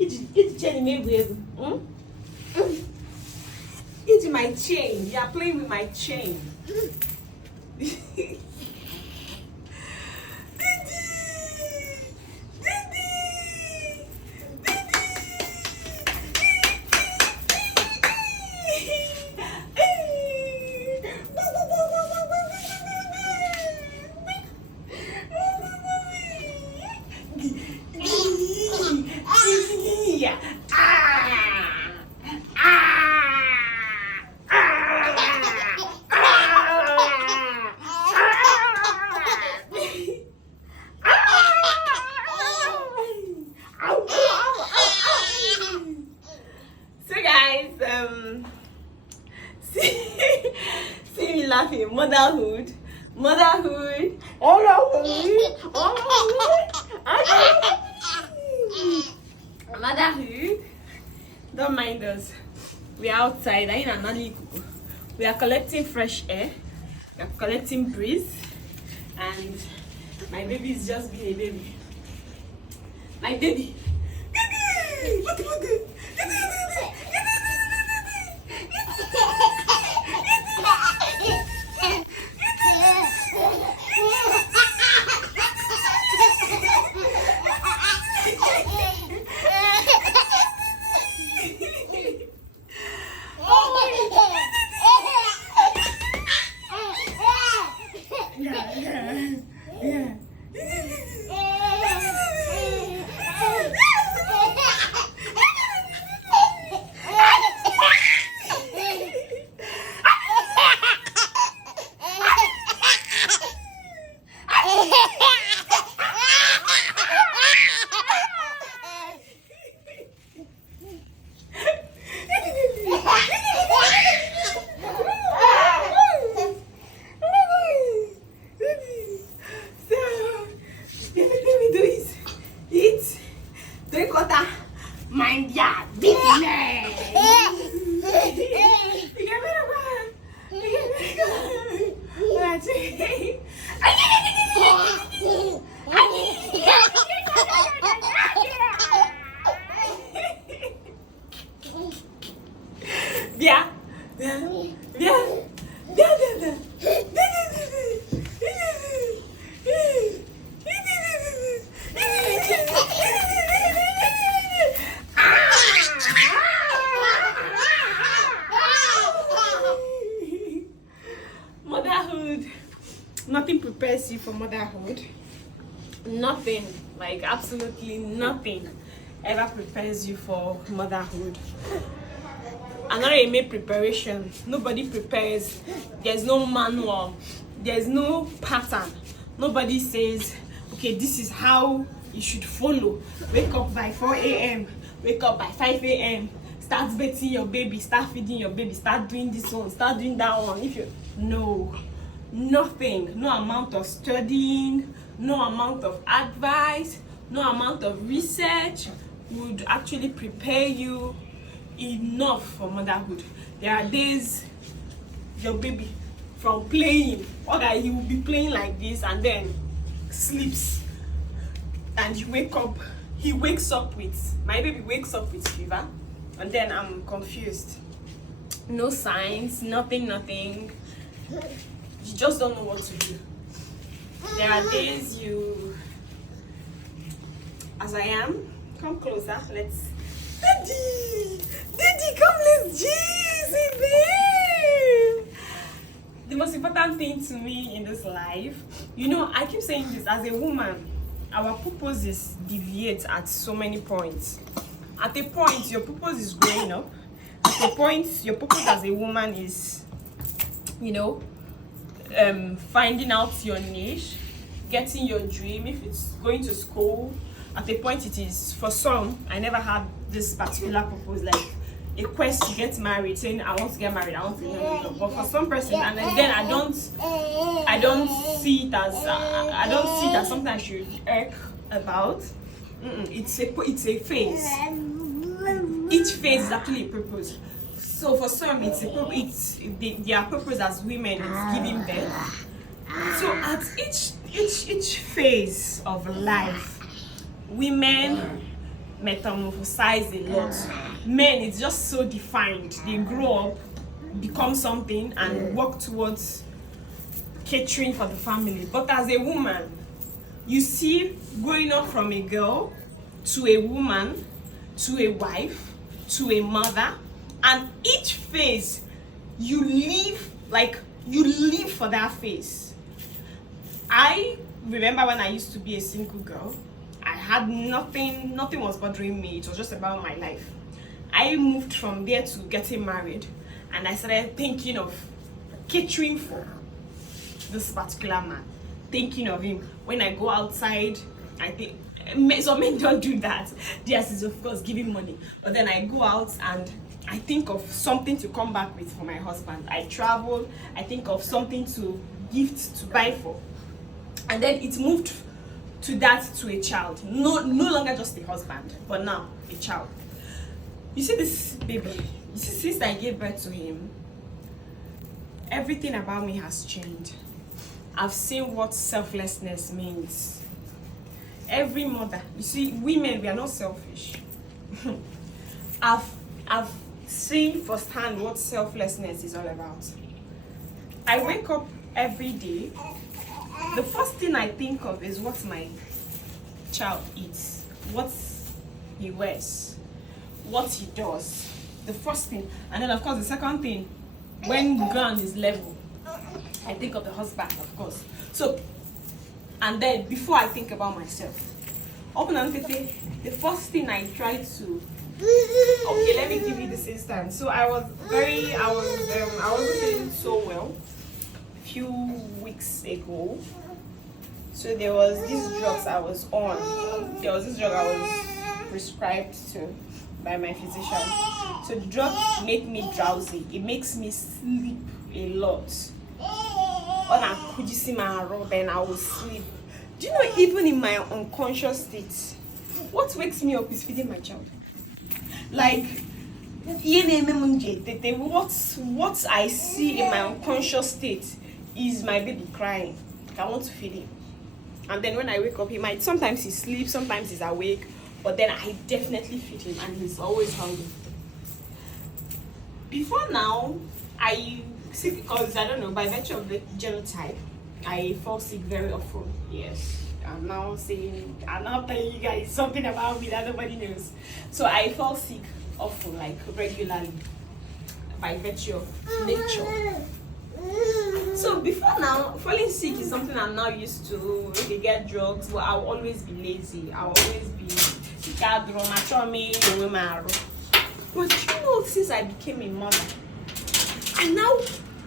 It's chain with it's my chain. You are playing with my chain. See me laughing. Motherhood. Motherhood. Motherhood. Don't mind us. We are outside. We are collecting fresh air. We are collecting breeze. And my baby is just being a baby. My baby. Mind your business. Motherhood, nothing prepares you for motherhood. Nothing, like absolutely nothing ever prepares you for motherhood. Another made preparation. Nobody prepares. There's no manual. There's no pattern. Nobody says, okay, this is how you should follow. Wake up by 4 a.m. Wake up by 5 a.m. Start bathing your baby. Start feeding your baby. Start doing this one. Start doing that one. No, nothing. No amount of studying. No amount of advice. No amount of research would actually prepare you enough for motherhood. There are days your baby from playing, okay, he will be playing like this and then sleeps, and he wakes up with, my baby wakes up with fever, and then I'm confused. No signs, nothing. You just don't know what to do. There are days you, as I am, come closer, let's, Daddy, come, let's see, babe. The most important thing to me in this life, I keep saying this, as a woman, our purposes deviate at so many points. At a point, your purpose is growing up. At a point, your purpose as a woman is, finding out your niche, getting your dream. If it's going to school, at a point it is, for some, I never had this particular purpose, like a quest to get married, saying I want to get married, I want to get married. But for some person, and then I don't see it as something I should irk about. It's a phase. Each phase is actually a purpose. So for some, their purpose as women is giving birth. So at each phase of life, women metamorphosize a lot. Men, it's just so defined. They grow up, become something, and work towards catering for the family. But as a woman, you see, growing up from a girl to a woman, to a wife, to a mother, and each phase you live for that phase. I remember when I used to be a single girl, I had nothing was bothering me. It was just about my life. I moved from there to getting married, and I started thinking of catering for this particular man, thinking of him. When I go outside, I think some men don't do that. Yes, is of course giving money, but then I go out and I think of something to come back with for my husband. I travel, I think of something to gift to buy for, and then it moved to a child. No longer just a husband, but now a child. You see this baby, you see, since I gave birth to him, everything about me has changed. I've seen what selflessness means. Every mother, you see, women, we are not selfish. I've seen firsthand what selflessness is all about. I wake up every day, the first thing I think of is what my child eats, what he wears, what he does. The first thing. And then of course the second thing, when ground is level, I think of the husband, of course. So, and then before I think about myself, the first thing I try to, okay, let me give you this instance. So I wasn't feeling so well a few weeks ago. So there was these drugs I was on. There was this drug I was prescribed to by my physician. So the drug made me drowsy. It makes me sleep a lot. On a kujisima, then I will sleep. Do you know, even in my unconscious state, what wakes me up is feeding my child. Like, what I see in my unconscious state is my baby crying. I want to feed him. And then when I wake up, sometimes he sleeps, sometimes he's awake, but then I definitely feed him and he's always hungry. Before now, I see, because I don't know, by virtue of the genotype, I fall sick very often. Yes. I'm now telling you guys something about me that nobody knows. So I fall sick often, like regularly, by virtue of nature. So before now, falling sick is something I'm now used to. If they get drugs, but I'll always be lazy. I'll always be but you know, since I became a mother, I now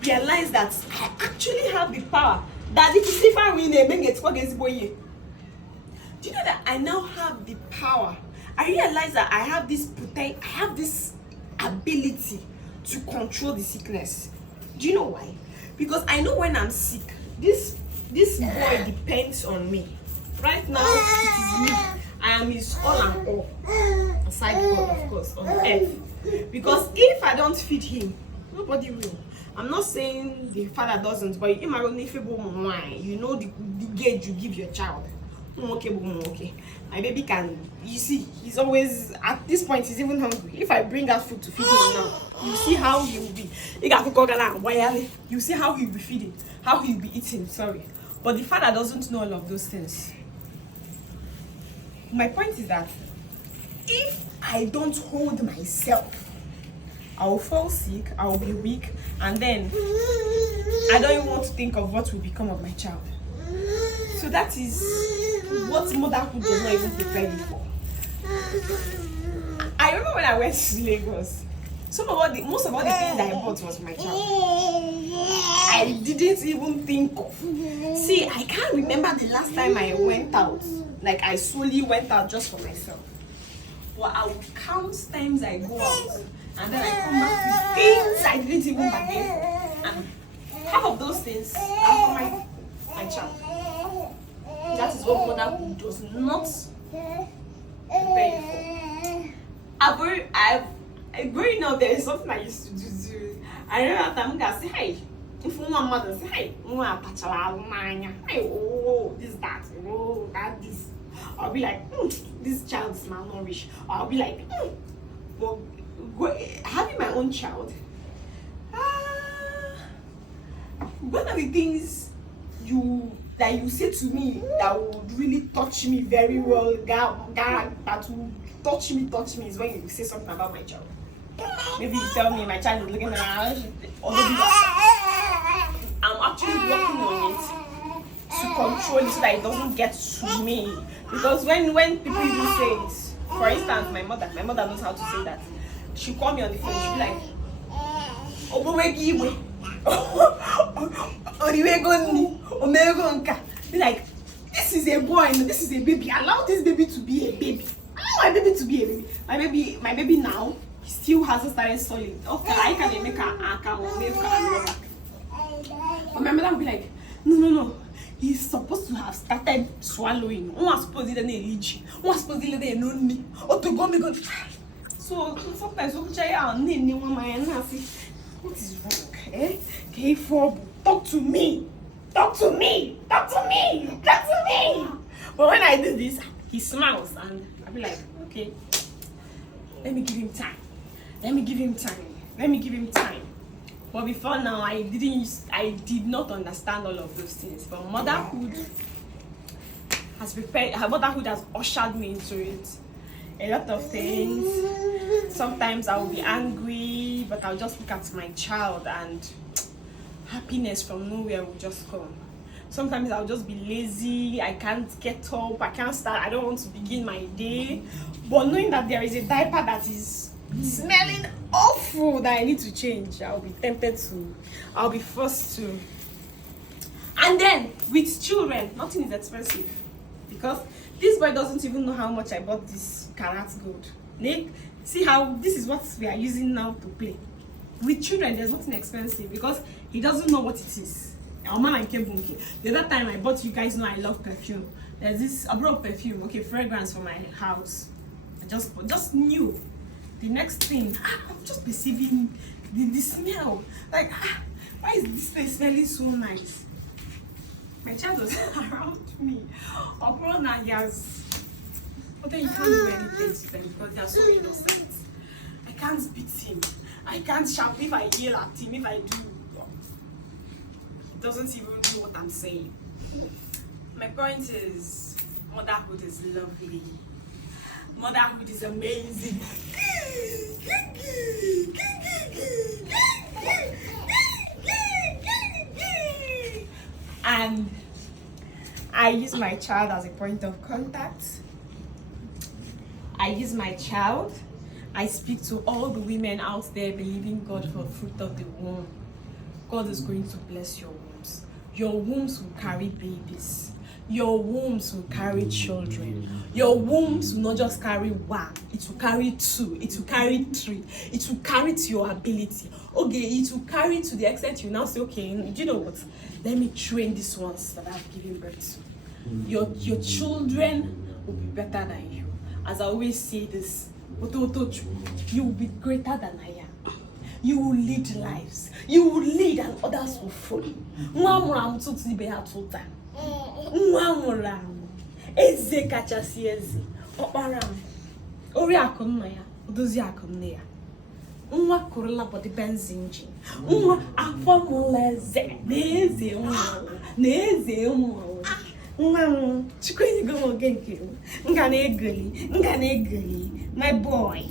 realize that I actually have the power. That if I win a do you know that I now have the power? I realize that I have this ability to control the sickness. Do you know why? Because I know when I'm sick, this boy depends on me. Right now, it is me. I am his all and all. Aside God, of course, on earth. Because if I don't feed him, nobody will. I'm not saying the father doesn't, but you know the gauge you give your child. Okay. My baby can, you see, he's always, at this point, he's even hungry. If I bring out food to feed him now, you see how he will be. You see how he will be feeding, how he will be eating, sorry. But the father doesn't know all of those things. My point is that if I don't hold myself, I will fall sick, I will be weak, and then I don't even want to think of what will become of my child. So that is what motherhood does not even prepare you for. I remember when I went to Lagos, most of all the things that I bought was for my child. I didn't even think of. See, I can't remember the last time I went out. Like I solely went out just for myself. But I would count times I go out, and then I come back with things I didn't even bargain. And half of those things are for my child. That is what motherhood does not prepare you for. Growing up, there is something I used to do. I remember that I'm gonna say, hey, if one mother say, hey, oh, this, that, oh, that, this. I'll be like, this child is malnourished. Or I'll be like, well, having my own child. One of the things that you say to me that would really touch me very well, that will touch me is when you say something about my child. Maybe you tell me my child is looking around, I'm actually working on it to control it so that it doesn't get to me. Because when people even say it, for instance, my mother knows how to say that. She'll call me on the phone, she'll be like, be like, this is a boy, this is a baby. Allow this baby to be a baby. Allow my baby to be a baby. My baby now, he still hasn't started solid. Okay, I can make a but my mother will be like, no. He's supposed to have started swallowing. So sometimes what is wrong? Talk to me. Talk to me. But when I do this, he smiles and I'll be like, okay, let me give him time. But before now, I did not understand all of those things. But motherhood has ushered me into it. A lot of things. Sometimes I will be angry, but I'll just look at my child and happiness from nowhere will just come. Sometimes I'll just be lazy, I can't get up, I can't start, I don't want to begin my day. But knowing that there is a diaper that is smelling awful that I need to change, I'll be I'll be forced to. And then with children, nothing is expensive. Because this boy doesn't even know how much I bought this carat gold. See how this is what we are using now to play. With children, there's nothing expensive because he doesn't know what it is. The other time I bought, you guys know I love perfume. I brought perfume, fragrance for my house. I just knew. The next thing, I'm just perceiving the smell. Like, why is this place smelling so nice? My child was around me. But then you can't do anything to them because they are so innocent. I can't beat him. I can't shout if I yell at him. If I do, he doesn't even know what I'm saying. My point is, motherhood is lovely. Motherhood is amazing. And I use my child as a point of contact. I speak to all the women out there believing God for fruit of the womb. God is going to bless your wombs. Your wombs will carry babies. Your wombs will carry children. Your wombs will not just carry one. It will carry two. It will carry three. It will carry to your ability. Okay, it will carry to the extent you now say, okay, do you know what? Let me train these ones that I've given birth to. Your children will be better than you. As I always say this, you will be greater than I am. You will lead lives. You will lead and others will follow. Eze kachasị eze ọkpara m ori akụ nna ya odozi akụ nne ya nwa kurula body benzin ji nwa afọ mụla eze na-eze nwa nwa m chikwenye go oge nke m ga na-egoli my boy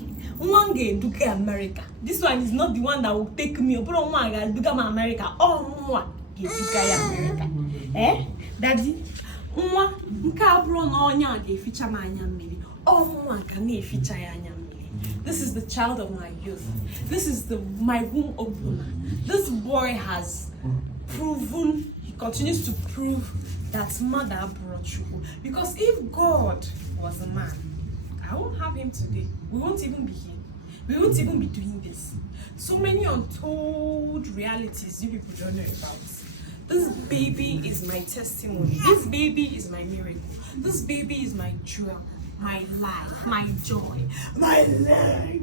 nwa m ga-eduga America. This one is not the one that will take me oburu nwa ga-eduga m America. Nwa ga-eduga ya America. Daddy nwa nke abụrụ na onye a ga-eficha m anya mmiri nwa ga na-eficha ya anya mmiri. This is the child of my youth. This is my womb opener. This boy has proven, he continues to prove that mother brought you. Because if God was a man, I won't have him today. We won't even be here. We won't even be doing this. So many untold realities you people don't know about. This baby is my testimony. This baby is my miracle. This baby is my jewel, my life, my joy, my life.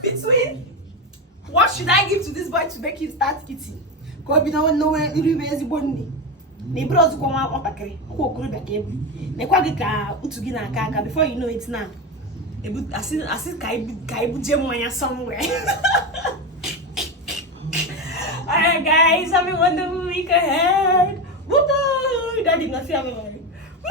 Between what should I give to this boy to make him start eating? Go be no way, you is bonny. Neighbors go out of a cray, who could be able. Nequagica, Utugina Kaka, before you know it's now. I see Kaibu Jemaya somewhere. Alright, guys, have a wonderful week ahead. Woo! That did not see everybody. Woo!